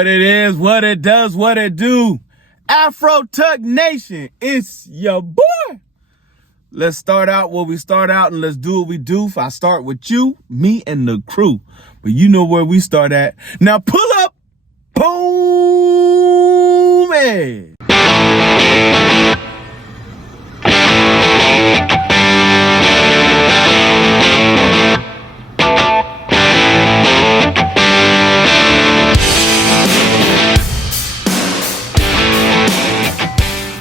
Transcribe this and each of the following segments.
What it is, what it does, what it do. Afro Tuck Nation, it's your boy. Let's start out what we start out and let's do what we do. If I start with you, me, and the crew. But you know where we start at. Now pull up. Boom. Hey.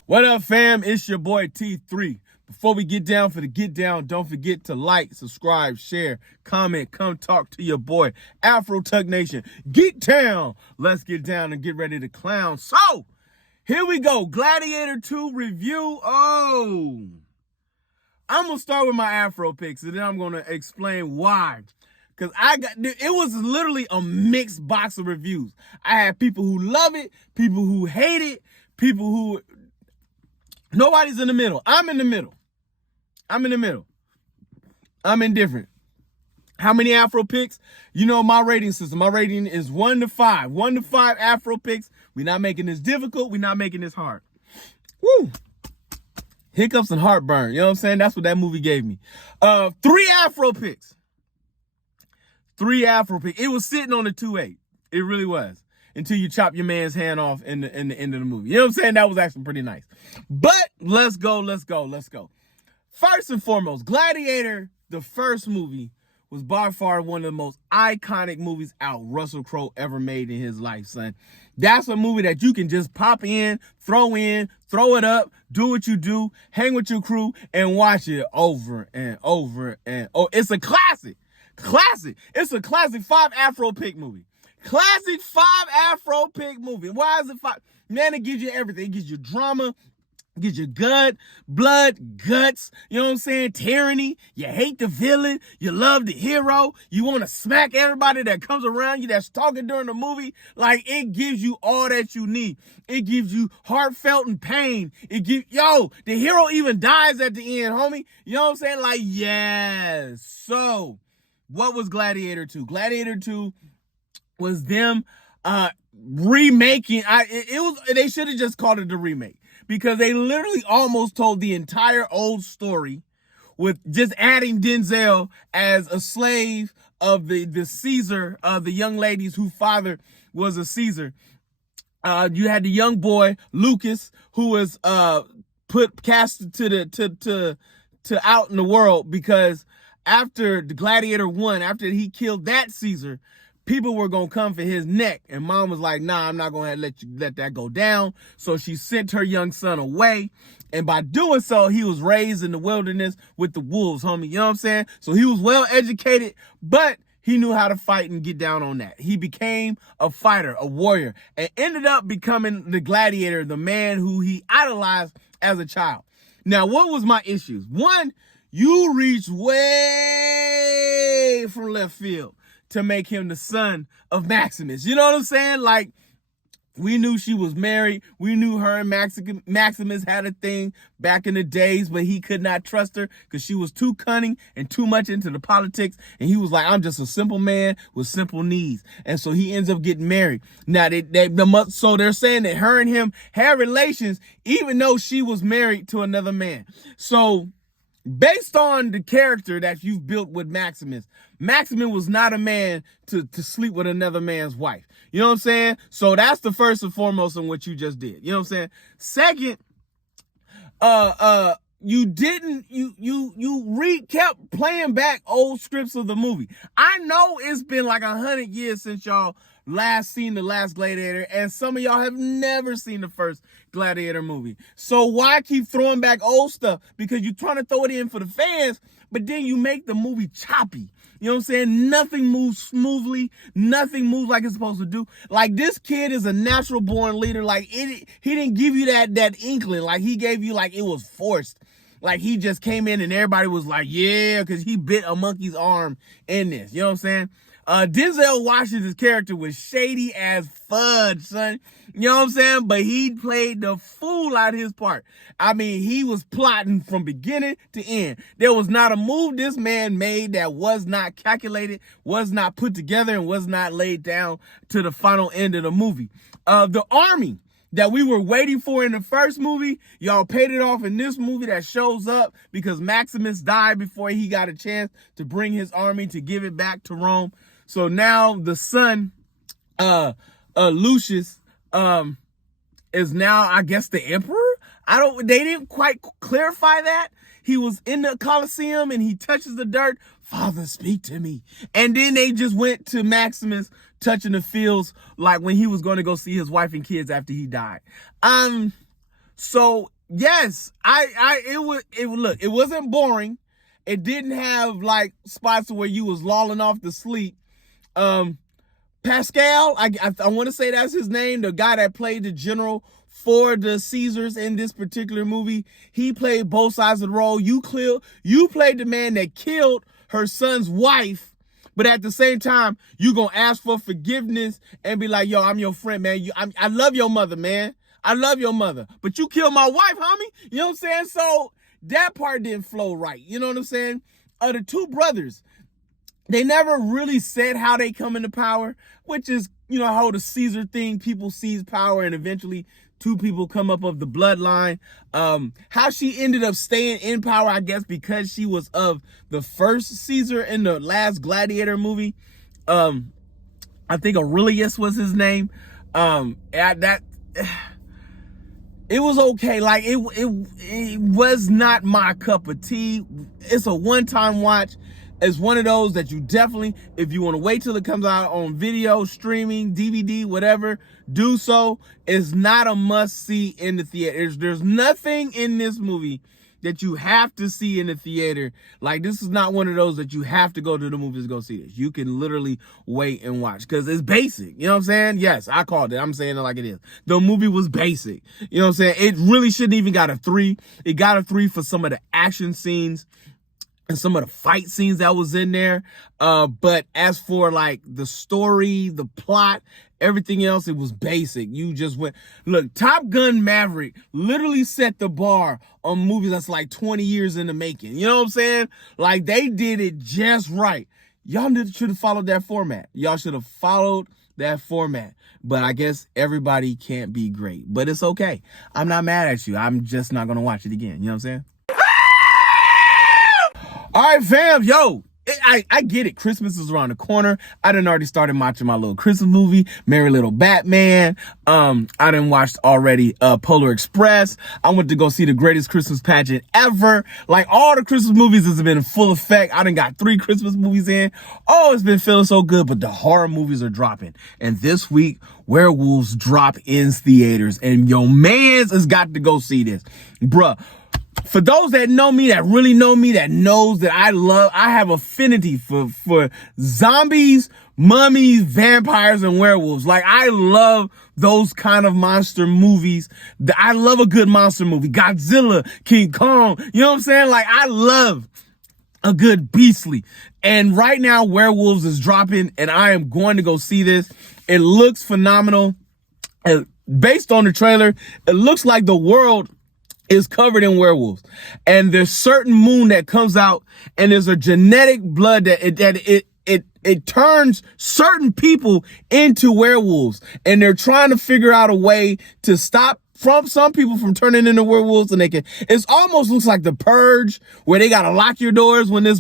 What up, fam? It's your boy T3. Before we get down for the get down, don't forget to like, subscribe, share, comment, come talk to your boy, Afro Tuck Nation. Get down. Let's get down and get ready to clown. So, here we go. Gladiator 2 review. Oh, I'm going to start with my Afro picks, and then I'm going to explain why. Because it was literally a mixed box of reviews. I had people who love it, people who hate it, people who... Nobody's in the middle. I'm in the middle. I'm indifferent. How many Afro picks? You know my rating system. My rating is 1 to 5. 1 to 5 Afro picks. We're not making this difficult. We're not making this hard. Woo. Hiccups and heartburn. You know what I'm saying? That's what that movie gave me. 3 Afro picks. 3 Afro picks. It was sitting on the 2-8. It really was. Until you chop your man's hand off in the end of the movie. You know what I'm saying? That was actually pretty nice. But let's go. First and foremost, Gladiator, the first movie, was by far one of the most iconic movies out Russell Crowe ever made in his life, son. That's a movie that you can just pop in, throw it up, do what you do, hang with your crew, and watch it over and over and over. It's a classic. It's a classic 5 Afro pick movie. Classic 5 Afro pick movie. Why is it 5? Man, it gives you everything. It gives you drama. It gives you blood, guts. You know what I'm saying? Tyranny. You hate the villain. You love the hero. You want to smack everybody that comes around you that's talking during the movie. Like, it gives you all that you need. It gives you heartfelt and pain. The hero even dies at the end, homie. You know what I'm saying? Like, yes. So, what was Gladiator 2? Gladiator 2 was them remaking. They should have just called it a remake, because they literally almost told the entire old story with just adding Denzel as a slave of the Caesar, the young ladies whose father was a Caesar. You had the young boy Lucas, who was cast to out in the world, because after the Gladiator 1, after he killed that Caesar, people were going to come for his neck. And mom was like, nah, I'm not going to let that go down. So she sent her young son away. And by doing so, he was raised in the wilderness with the wolves, homie. You know what I'm saying? So he was well educated, but he knew how to fight and get down on that. He became a fighter, a warrior, and ended up becoming the gladiator, the man who he idolized as a child. Now, what was my issues? One, you reached way from left field to make him the son of Maximus. You know what I'm saying? Like, we knew she was married. We knew her and Maximus had a thing back in the days, but he could not trust her because she was too cunning and too much into the politics. And he was like, I'm just a simple man with simple needs. And so he ends up getting married. Now, so they're saying that her and him had relations, even though she was married to another man. So, based on the character that you've built with Maximus was not a man to sleep with another man's wife. You know what I'm saying? So that's the first and foremost in what you just did. You know what I'm saying? Second, you kept playing back old scripts of the movie. I know it's been like 100 years since y'all last seen the last Gladiator, and some of y'all have never seen the first Gladiator movie. So why keep throwing back old stuff? Because you're trying to throw it in for the fans, but then you make the movie choppy. You know what I'm saying? Nothing moves smoothly. Nothing moves like it's supposed to do. Like, this kid is a natural born leader. Like, he didn't give you that inkling. Like, he gave you like it was forced. Like, he just came in and everybody was like, yeah, because he bit a monkey's arm in this. You know what I'm saying? Denzel Washington's character was shady as fudge, son. You know what I'm saying? But he played the fool out of his part. I mean, he was plotting from beginning to end. There was not a move this man made that was not calculated, was not put together, and was not laid down to the final end of the movie. The army that we were waiting for in the first movie, y'all paid it off in this movie that shows up because Maximus died before he got a chance to bring his army to give it back to Rome. So now the son, Lucius, is now, I guess, the emperor. They didn't quite clarify that. He was in the Colosseum and he touches the dirt. Father, speak to me. And then they just went to Maximus touching the fields like when he was going to go see his wife and kids after he died. So yes, it wasn't boring. It didn't have like spots where you was lolling off to sleep. Pascal, I want to say that's his name, the guy that played the general for the Caesars in this particular movie. He played both sides of the role. You played the man that killed her son's wife, but at the same time, you gonna ask for forgiveness and be like, yo, I'm your friend, man. I love your mother, man. I love your mother, but you killed my wife, homie. You know what I'm saying? So that part didn't flow right. You know what I'm saying? The two brothers, they never really said how they come into power, which is, you know, how the Caesar thing, people seize power and eventually two people come up of the bloodline. How she ended up staying in power, I guess, because she was of the first Caesar in the last Gladiator movie. I think Aurelius was his name. It was okay. Like it was not my cup of tea. It's a one-time watch. It's one of those that you definitely, if you want to wait till it comes out on video, streaming, DVD, whatever, do so. It's not a must-see in the theater. There's nothing in this movie that you have to see in the theater. Like, this is not one of those that you have to go to the movies to go see this. You can literally wait and watch because it's basic. You know what I'm saying? Yes, I called it. I'm saying it like it is. The movie was basic. You know what I'm saying? It really shouldn't even got a 3. It got a 3 for some of the action scenes and some of the fight scenes that was in there. But as for like the story, the plot, everything else, it was basic. You just went, look, Top Gun Maverick literally set the bar on movies that's like 20 years in the making. You know what I'm saying? Like, they did it just right. Y'all should have followed that format. Y'all should have followed that format. But I guess everybody can't be great. But it's okay. I'm not mad at you. I'm just not going to watch it again. You know what I'm saying? All right, fam, yo, I get it. Christmas is around the corner. I done already started watching my little Christmas movie, Merry Little Batman. I done watched already Polar Express. I went to go see the greatest Christmas pageant ever. Like, all the Christmas movies has been in full effect. I done got 3 Christmas movies in. Oh, it's been feeling so good, but the horror movies are dropping. And this week, Werewolves drop in theaters. And yo, mans has got to go see this. Bruh. For those that know me, that really know me, that knows that I have affinity for zombies, mummies, vampires, and werewolves. Like, I love those kind of monster movies. I love a good monster movie. Godzilla, King Kong, you know what I'm saying? Like, I love a good beastly. And right now, Werewolves is dropping, and I am going to go see this. It looks phenomenal. Based on the trailer, it looks like the world is covered in werewolves, and there's certain moon that comes out, and there's a genetic blood that it turns certain people into werewolves, and they're trying to figure out a way to stop some people from turning into werewolves. And it almost looks like The Purge, where they gotta lock your doors when this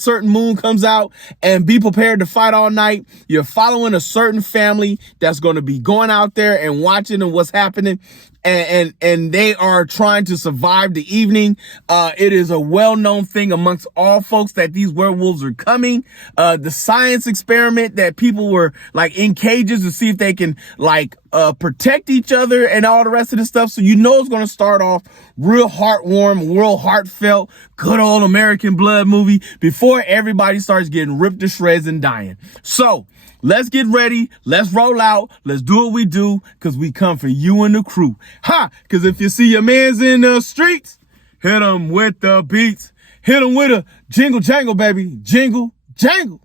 certain moon comes out, and be prepared to fight all night. You're following a certain family that's going to be going out there and watching and what's happening. And they are trying to survive the evening. It is a well-known thing amongst all folks that these werewolves are coming. The science experiment that people were like in cages to see if they can like protect each other and all the rest of the stuff. So you know it's going to start off real heartwarm, real heartfelt, good old American blood movie before everybody starts getting ripped to shreds and dying. So let's get ready. Let's roll out. Let's do what we do, because we come for you and the crew. Ha! Because if you see your mans in the streets, hit them with the beats. Hit them with a jingle jangle, baby. Jingle jangle.